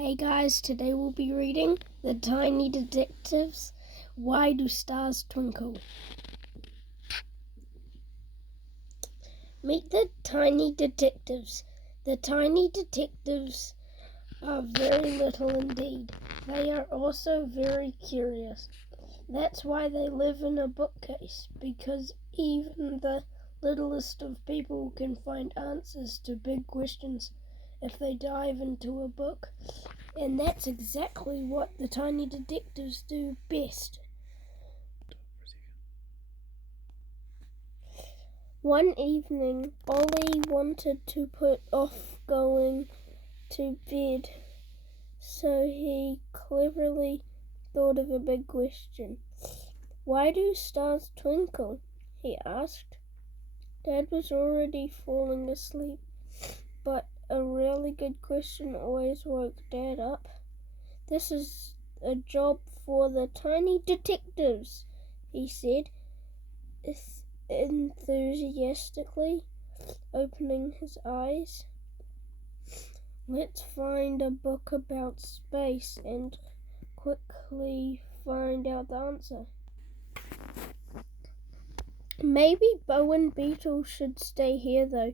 Hey guys, today we'll be reading The Tiny Detectives. Why Do Stars Twinkle? Meet the Tiny Detectives. The Tiny Detectives are very little indeed. They are also very curious. That's why they live in a bookcase, because even the littlest of people can find answers to big questions if they dive into a book. And that's exactly what the Tiny Detectives do best. One evening, Ollie wanted to put off going to bed, so he cleverly thought of a big question. Why do stars twinkle? He asked. Dad was already falling asleep, but a really good question always woke Dad up. This is a job for the Tiny Detectives, he said, enthusiastically, opening his eyes. Let's find a book about space and quickly find out the answer. Maybe Bo and Beetle should stay here though,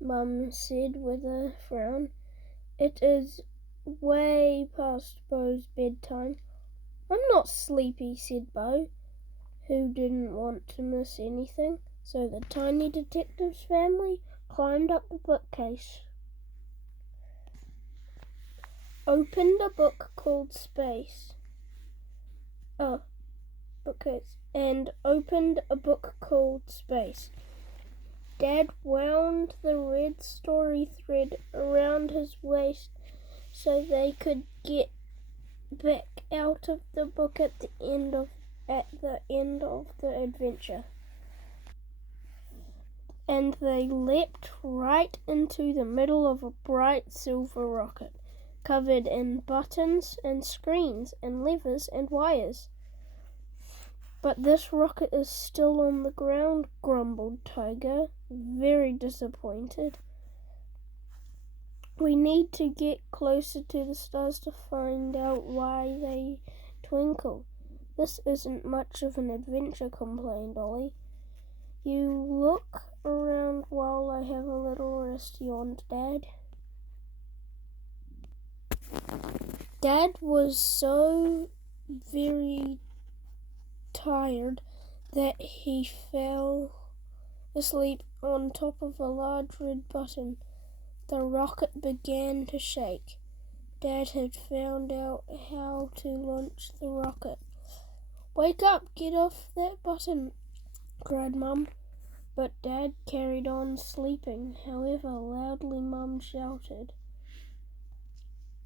Mum said with a frown. It is way past Bo's bedtime. I'm not sleepy, said Bo, who didn't want to miss anything. So the Tiny Detectives family climbed up the bookcase, opened a book called Space. And opened a book called Space. Dad wound the red story thread around his waist so they could get back out of the book at the end of the adventure. And they leapt right into the middle of a bright silver rocket, covered in buttons and screens and levers and wires. But this rocket is still on the ground, grumbled Tiger, very disappointed. We need to get closer to the stars to find out why they twinkle. This isn't much of an adventure, complained Ollie. You look around while I have a little rest, yawned Dad. Dad was so very tired that he fell asleep on top of a large red button. The rocket began to shake. Dad had found out how to launch the rocket. Wake up, get off that button, cried Mum. But Dad carried on sleeping, however loudly Mum shouted.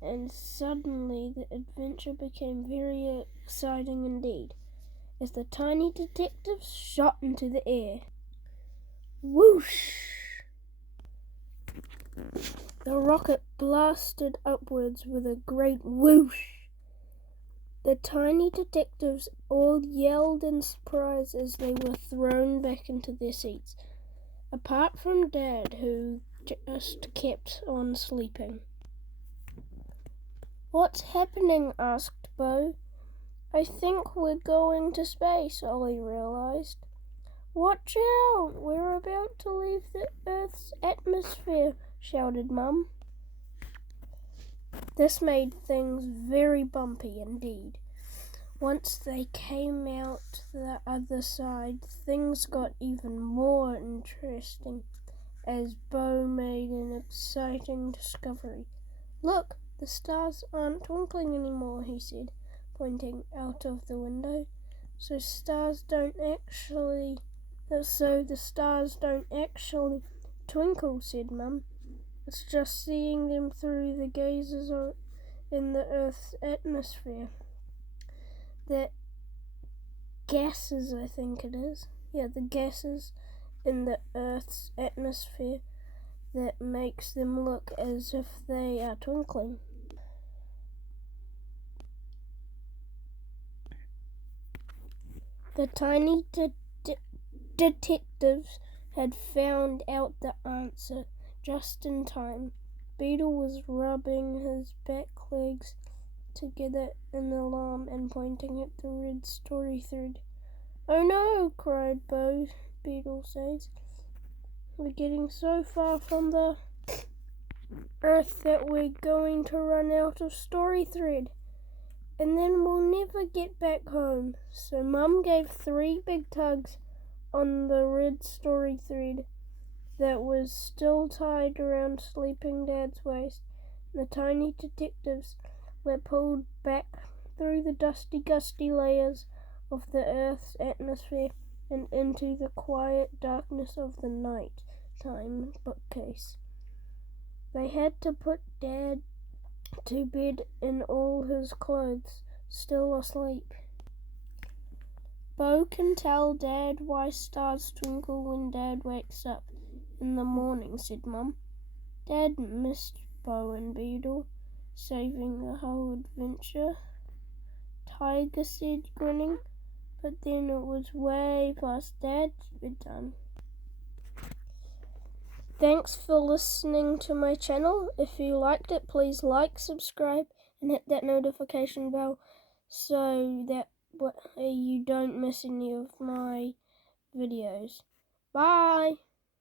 And suddenly the adventure became very exciting indeed, as the Tiny Detectives shot into the air. Whoosh! The rocket blasted upwards with a great whoosh. The Tiny Detectives all yelled in surprise as they were thrown back into their seats, apart from Dad, who just kept on sleeping. What's happening? Asked Bo. I think we're going to space, Ollie realized. Watch out! We're about to leave the Earth's atmosphere, shouted Mum. This made things very bumpy indeed. Once they came out the other side, things got even more interesting as Bo made an exciting discovery. Look, the stars aren't twinkling anymore, he said, pointing out of the window. So the stars don't actually twinkle, said Mum. It's just seeing them through the gazes in the Earth's atmosphere. The gases, I think it is. Yeah, the gases in the Earth's atmosphere that makes them look as if they are twinkling. The Tiny Detectives had found out the answer just in time. Beetle was rubbing his back legs together in alarm and pointing at the red story thread. "Oh no!" cried Bo. Beetle says, "We're getting so far from the Earth that we're going to run out of story thread, and then we'll never get back home." So Mum gave 3 big tugs on the red story thread that was still tied around sleeping Dad's waist. The tiny detectives were pulled back through the dusty, gusty layers of the Earth's atmosphere and into the quiet darkness of the night-time bookcase. They had to put Dad to bed in all his clothes, still asleep. "Bo can tell Dad why stars twinkle when Dad wakes up in the morning," said Mum. Dad missed Bo and Beetle saving the whole adventure, Tiger said, grinning. But then it was way past Dad's bedtime. Thanks for listening to my channel. If you liked it, please like, subscribe, and hit that notification bell so that you don't miss any of my videos. Bye!